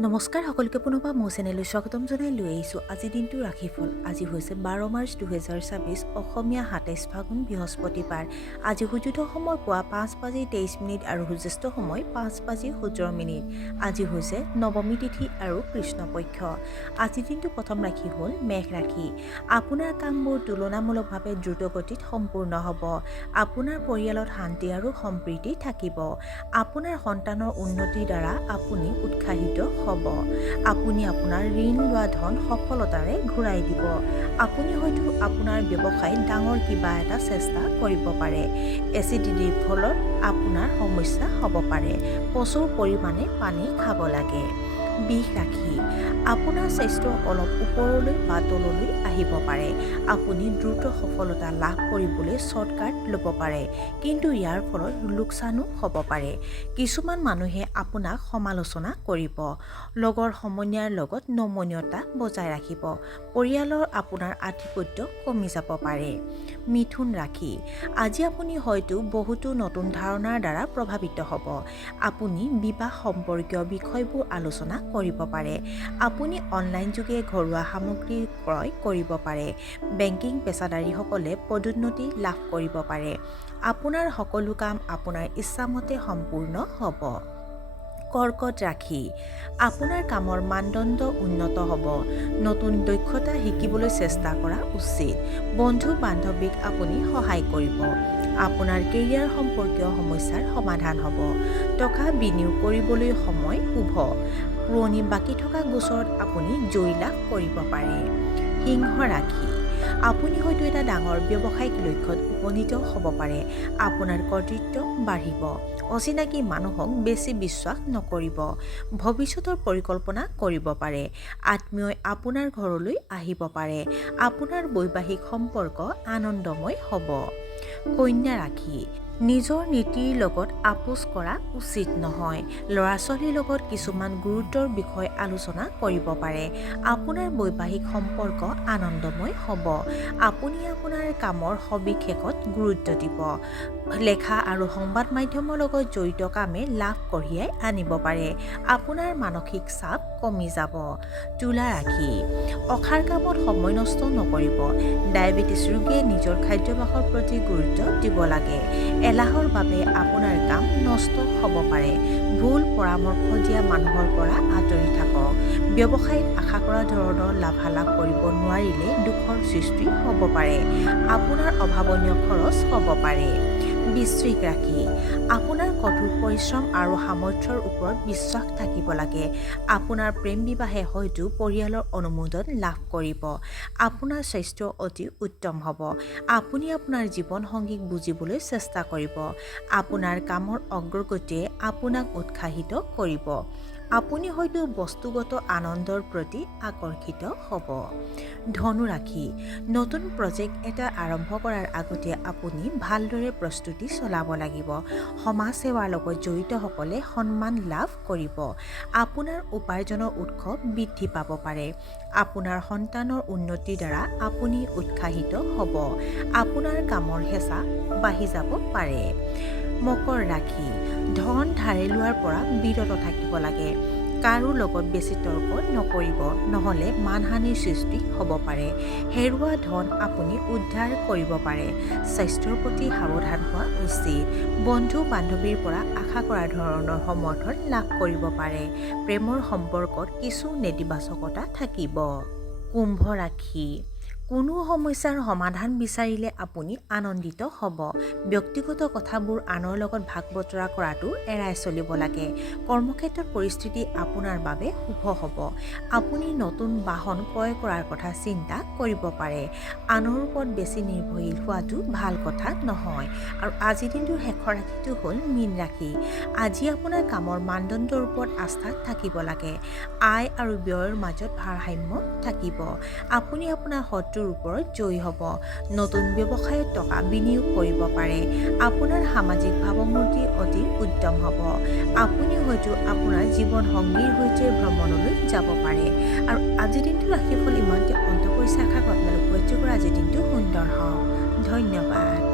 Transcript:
নমস্কাৰ সকলোকে পুনৰবাৰ মোৰ চেনেললৈ স্বাগতম জনাই লৈ আহিছোঁ আজিৰ দিনটো ৰাশিফল। আজি হৈছে 12 মাৰ্চ 2026 অসমীয়া 27 ফাগুন বৃহস্পতিবাৰ। আজি সূৰ্যোদয় সময় পুৱা 5:23 আৰু সূৰ্যাস্ত সময় 5:17। আজি হৈছে নৱমী তিথি আৰু কৃষ্ণপক্ষ। আজিৰ দিনটো প্ৰথম ৰাশি হ'ল মেঘ ৰাশি। আপোনাৰ কামবোৰ তুলনামূলকভাৱে দ্ৰুতগতিত সম্পূৰ্ণ হ'ব। আপোনাৰ পৰিয়ালত শান্তি আৰু সম্প্ৰীতি থাকিব। আপোনাৰ সন্তানৰ উন্নতিৰ দ্বাৰা আপুনি উৎসাহিত হ'ব। আপুনি আপোনাৰ ঋণ লোৱা ধন সফলতাৰে ঘূৰাই দিব। আপুনি হয়তো আপোনাৰ ব্যৱসায়ত ডাঙৰ কিবা এটা চেষ্টা কৰিব পাৰে। এচিডিটিৰ ফলত আপোনাৰ সমস্যা হ'ব পাৰে। প্ৰচুৰ পৰিমাণে পানী খাব লাগে। বৃষ ৰাশি। আপোনাৰ স্বাস্থ্য অলপ ওপৰলৈ বা তললৈ আহিব পাৰে। আপুনি দ্ৰুত সফলতা লাভ কৰিবলৈ শ্বৰ্টকাট ল'ব পাৰে, কিন্তু ইয়াৰ ফলত লোকচানো হ'ব পাৰে। কিছুমান মানুহে আপোনাক সমালোচনা কৰিব। লগৰ সমনীয়াৰ লগত নমনীয়তা বজাই ৰাখিব। পৰিয়ালৰ আপোনাৰ আধিপত্য কমি যাব পাৰে। মিথুন ৰাশি। আজি আপুনি হয়তো বহুতো নতুন ধাৰণাৰ দ্বাৰা প্ৰভাৱিত হ'ব। আপুনি বিবাহ সম্পৰ্কীয় বিষয়বোৰ আলোচনা কৰিব পাৰে। আপুনি অনলাইন যোগে ঘৰুৱা সামগ্ৰী ক্ৰয় কৰিব পাৰে। বেংকিং পেছাদাৰীসকলে পদোন্নতি লাভ কৰিব পাৰে। আপোনাৰ সকলো কাম আপোনাৰ ইচ্ছামতে সম্পূৰ্ণ হ'ব। কৰ্কট ৰাশি। আপোনাৰ কামৰ মানদণ্ড উন্নত হ'ব। নতুন দক্ষতা শিকিবলৈ চেষ্টা কৰা উচিত। বন্ধু-বান্ধৱীক আপুনি সহায় কৰিব। আপোনাৰ কেৰিয়াৰ সম্পৰ্কীয় সমস্যাৰ সমাধান হ'ব। টকা বিনিয়োগ কৰিবলৈ সময় শুভ। পুৰণি বাকী থকা গোচৰত আপুনি জয় লাভ কৰিব পাৰে। সিংহ ৰাশি। আপুনি হয়তো এটা ডাঙৰ ব্যৱসায়িক লক্ষ্যত উপনীত হ'ব পাৰে। আপোনাৰ কৰ্তৃত্ব বাঢ়িব। অচিনাকি মানুহক বেছি বিশ্বাস নকৰিব। ভৱিষ্যতৰ পৰিকল্পনা কৰিব পাৰে। আত্মীয়ই আপোনাৰ ঘৰলৈ আহিব পাৰে। আপোনাৰ বৈবাহিক সম্পৰ্ক আনন্দময় হ'ব। কন্যা ৰাশি। নিজৰ নীতিৰ লগত আপোচ কৰা উচিত নহয়। ল'ৰা-ছোৱালীৰ লগত কিছুমান গুৰুতৰ বিষয় আলোচনা কৰিব পাৰে। আপোনাৰ বৈবাহিক সম্পৰ্ক আনন্দময় হ'ব। আপুনি আপোনাৰ কামৰ সবিশেষত গুৰুত্ব দিব। লেখা আৰু সংবাদ মাধ্যমৰ লগত জড়িত কামে লাভ কঢ়িয়াই আনিব পাৰে। আপোনাৰ মানসিক চাপ কমি যাব। তুলা ৰাশি। অসাৰ কামত সময় নষ্ট নকৰিব। ডায়েবেটিছ ৰোগীয়ে নিজৰ খাদ্যাভ্যাসৰ প্ৰতি গুৰুত্ব দিব লাগে। এলাহৰ বাবে আপোনাৰ কাম নষ্ট হ'ব পাৰে। ভুল পৰামৰ্শ দিয়া মানুহৰ পৰা আঁতৰি থাকক। ব্যৱসায়ত আশা কৰা ধৰণৰ লাভালাভ কৰিব নোৱাৰিলে দুখৰ সৃষ্টি হ'ব পাৰে। আপোনাৰ অভাৱনীয় খৰচ হ'ব পাৰে। বৃশ্চিক ৰাশি। আপোনাৰ কঠোৰ পৰিশ্ৰম আৰু সামৰ্থ্যৰ ওপৰত বিশ্বাস থাকিব লাগে। আপোনাৰ প্ৰেম বিবাহে হয়তো পৰিয়ালৰ অনুমোদন লাভ কৰিব। আপোনাৰ স্বাস্থ্য অতি উত্তম হ'ব। আপুনি আপোনাৰ জীৱনসংগীক বুজিবলৈ চেষ্টা কৰিব। আপোনাৰ কামৰ অগ্ৰগতিয়ে আপোনাক উৎসাহিত কৰিব। আপুনি হয়তো বস্তুগত আনন্দৰ প্ৰতি আকৰ্ষিত হ'ব। ধনু ৰাশি। নতুন প্ৰজেক্ট এটা আৰম্ভ কৰাৰ আগতে আপুনি ভালদৰে প্ৰস্তুতি চলাব লাগিব। সমাজ সেৱাৰ লগত জড়িতসকলে সন্মান লাভ কৰিব। আপোনাৰ উপাৰ্জনৰ উৎস বৃদ্ধি পাব পাৰে। আপোনাৰ সন্তানৰ উন্নতিৰ দ্বাৰা আপুনি উৎসাহিত হ'ব। আপোনাৰ কামৰ হেঁচা বাঢ়ি যাব পাৰে। মকৰ ৰাশি। ধন ধাৰে লোৱাৰ পৰা বিৰত থাকিব লাগে। কাৰো লগত বেছি তৰ্ক নকৰিব, নহ'লে মানহানিৰ সৃষ্টি হ'ব পাৰে। হেৰুৱা ধন আপুনি উদ্ধাৰ কৰিব পাৰে। স্বাস্থ্যৰ প্ৰতি সাৱধান হোৱা উচিত। বন্ধু-বান্ধৱীৰ পৰা আশা কৰা ধৰণৰ সমৰ্থন লাভ কৰিব পাৰে। প্ৰেমৰ সম্পৰ্কত কিছু নেতিবাচকতা থাকিব। কুম্ভ ৰাশি। কোনো সমস্যাৰ সমাধান বিচাৰিলে আপুনি আনন্দিত হ'ব। ব্যক্তিগত কথাবোৰ আনৰ লগত ভাগ বতৰা কৰাটো এৰাই চলিব লাগে। কৰ্মক্ষেত্ৰত পৰিস্থিতি আপোনাৰ বাবে শুভ হ'ব। আপুনি নতুন বাহন ক্ৰয় কৰাৰ কথা চিন্তা কৰিব পাৰে। আনৰ ওপৰত বেছি নিৰ্ভৰশীল হোৱাটো ভাল কথা নহয়। আৰু আজিৰ দিনটোৰ শেষৰ ৰাশিটো হ'ল মীন ৰাশি। আজি আপোনাৰ কামৰ মানদণ্ডৰ ওপৰত আস্থা থাকিব লাগে। আয় আৰু ব্যয়ৰ মাজত ভাৰসাম্য থাকিব। আপুনি আপোনাৰ শত্ৰুৰ ওপৰত জয়ী হ'ব। নতুন ব্যৱসায়ত টকা বিনিয়োগ কৰিব পাৰে। আপোনাৰ সামাজিক ভাৱমূৰ্তি অতি উত্তম হ'ব। আপুনি হয়তো আপোনাৰ জীৱন সংগীৰ সৈতে ভ্ৰমণলৈ যাব পাৰে। আৰু আজিৰ দিনটোৰ ৰাশিফল ইমানতে অন্ত পৰিছে। আশা কৰোঁ আপোনালোক প্ৰত্যেকৰে আজিৰ দিনটো সুন্দৰ হওক। ধন্যবাদ।